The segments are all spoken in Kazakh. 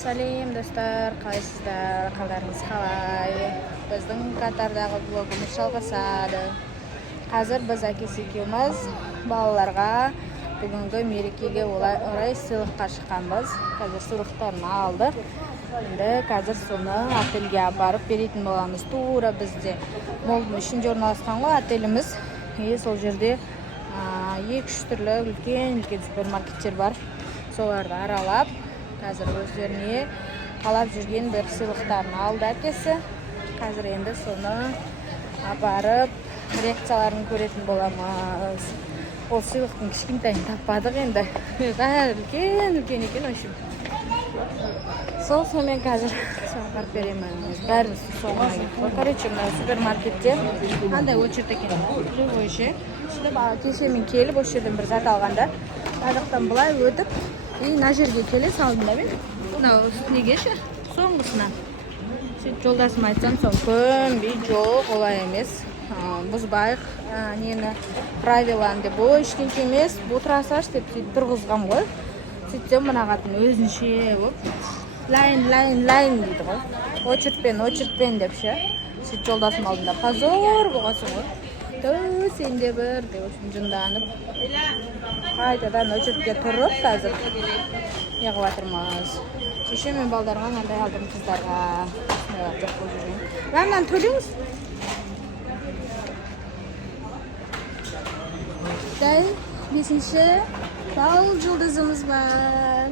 Салем, достар, қалайсыздар, қалдарыңыз қалай? Біздің Катардағы блогымыз жалғасады. Қазір біз әкесі екеуміз балаларға бүгінгі мерекеге орай сыйлыққа шыққанбыз. Қазір сыйлықтарын алдық. Енді қазір соны отельге апарып беретін боламыз. Тура бізде молдың ішінде орналасқан ғой отеліміз. Сол жерде 2-3 түрлі үлкен супермаркеттер бар. Соларды аралап, қазір өздеріне қалап жүрген бір сыйлықтарын алды әкесі. Қазір енді соны апарып реакцияларын көретін боламыз. Ол сыйлықтың кішкентайын таппадық енді. Үлкен екен өшім. Сонымен қазір апарып береміз. Бәріміз соңына кетті. Короче, супермаркетте андай очередь екен. Живой ше. Сөйтіп кеше мен келіп осы жерден бір зат алғанда, аяқтан былай өтіп, мына жерге келе салдым да мен. Мынау неге ше? Соңғысына. Сөйтіп жолдасым айтсам, соң көнбей жоқ, олай емес. Бұзбайық нені правиланы деп, ой ештеңке емес, отыра саш деп сөйтіп тұрғызғам ғой. Сөйтсем мына қатын өзінше болып лайн дейді ғой. Очередпен деп ше. Сөйтіп жолдасым алдында позор болғасын ғой. Сен де бір деп жынданып қайтадан очередке тұрып қазір неғып жатырмыз. Шеше мен балдарға мынандай алдым қыздарға. Мынаны төлеңіз. Дай 5-ші бал жұлдызымыз бар.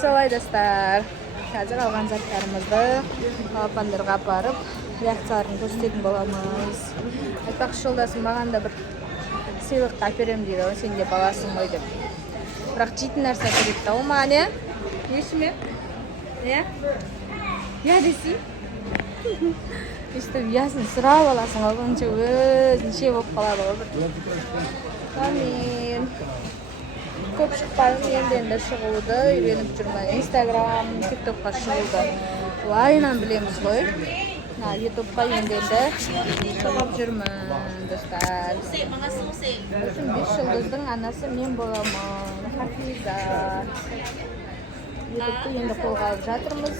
Солай достар. Қазір алған заттарымызды балапандарға апарып реакцияларын көрсететін боламыз. Айтпақшы жолдасым маған да бір сыйлық әперем дейді, сен де баласың ғой деп. Бірақ жейтін нәрсе әпереді да, ол маған, е? Ешіме? Е? Я десей? Өстіп ясын сұрап аласың, онша өзінше болып қалады ғой бір. Мен көп шықпадым, енді шығуды үйреніп жүрмін. Инстаграм, тиктокқа шығуды лайынан білеміз ғой. Ютубқа енді шығып жүрмін, достар. 5 жұлдыздың анасы мен боламын, Хафиза. Ютубты енді қолға алып жатырмыз.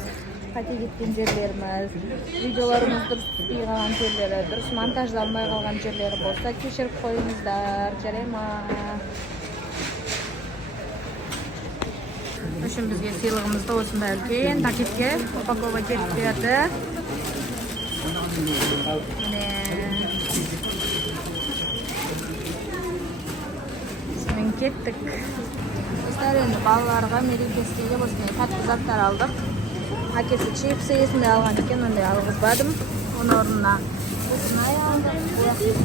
Қате кеткен жерлеріміз, видеоларымыз дұрыс түспей қалған жерлері, дұрыс монтаждалмай қалған жерлері болса кешіріп қойыңыздар, жарай ма? Үшін бізге сыйлығымызды осындай үлкен пакетке упаковать етіп берді. Сонымен кеттік. Достар, енді балаларға мерекесіне деп осындай тәтті заттар алдық. Әкесі чипсы есімде алған екен, ондай алғызбадым. Оның орнына осындай алдық.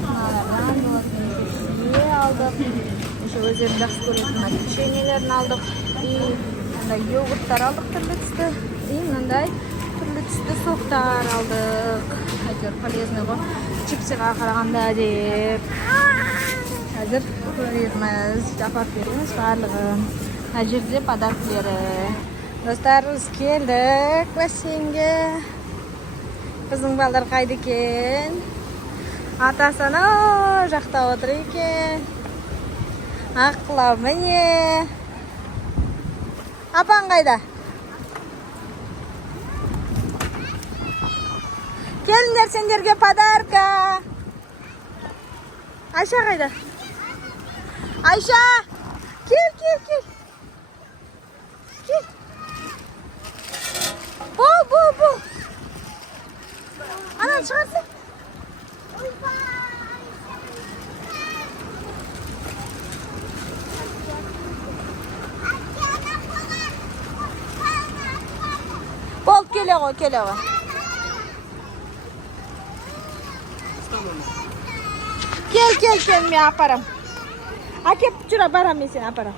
Мыналардан болатын алдық. Өздерін жақсы көретін печеньелерін алдық. Йогурттар алдық түрлі түсті. Мынандай түрлі түсті соқтар алдық. Әйтеуір полезный ғой. Чипсыға қарағанда деп. Қазір көрерміз. Апарып беріңіз барлығын. Мына жерде подаркілері. Достарымыз келдік бассейнге. Біздің балдар қайда екен? Атасы анау жақта отыр екен. Аққылау міне. Апаң қайда? Келіңдер, сендерге подарка. Айша қайда? Айша! Кел. Бол. Анан шығарсың. Бол, келе ғой. Кел, мен апарам. Әкеп жүра, барам мен сені апарам.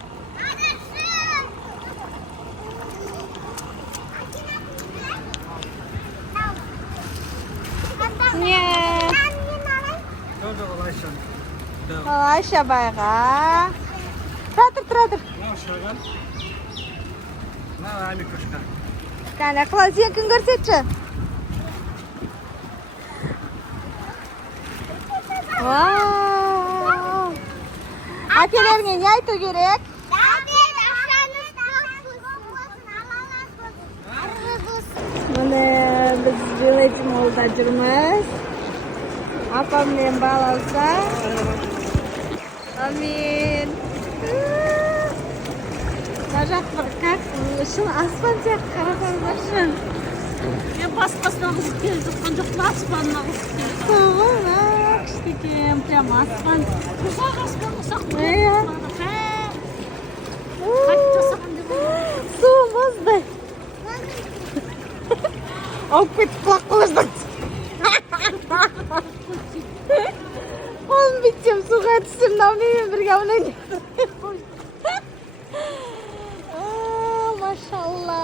Не? Айша байға. Тұратыр. Кәне, қылай сен күн көрсетші. Вау! Әкелеріңе не айту керек? жолда жүрміз. Апам мен балауса. Амин. Мына жақ как шын аспан сияқты қарасаңдаршы. Мен басқасына қызып келіп жатқан жоқпын, аспанына қызып келіп жатқан. Сол ғой, кішкекен, прям аспан. Ұзақ аспан, ұзақ Иә. қайтып жасаған деп ойлаймын. Су мұздай. Ауып кетіп құлақ қылыштың. Қолым бүйтсем суға түстім, мынаумен бірге аунайын. Машалла.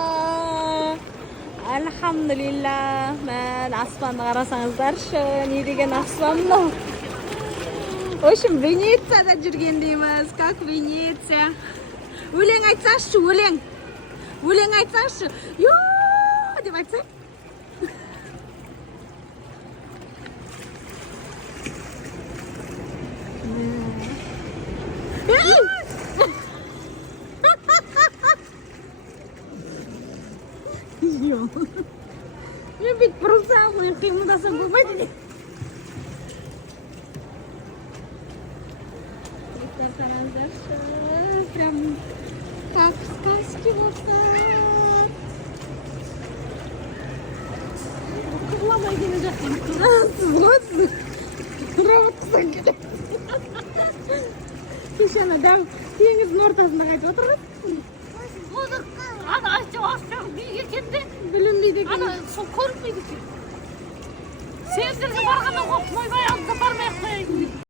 Альхамдулилла. Мән аспанды қарасаңыздаршы, не деген аспан мынау. В общем, Венецияда жүргендейміз. Как Венеция? Өлең айтсаңызшы, өлең. Өлең айтсаңызшы. Йоо деп айтсаң. Мен бүйтіп бұрылсам, мен қимылдасам болмайды деп. Қараңыздаршы, прям как в сказке болса. Қыгыламай келе жатқан. Сіз ғойсыз. Робот құсаң келеді. Кеше ана дәу теңіздің ортасында қайтып отырған. Ана аспан биік екен де, Білінбейді екен. ана сол көрінбейді екен. Сендерге барғаннан қорқып ойбай, алдыда бармай ақ қояйын деп.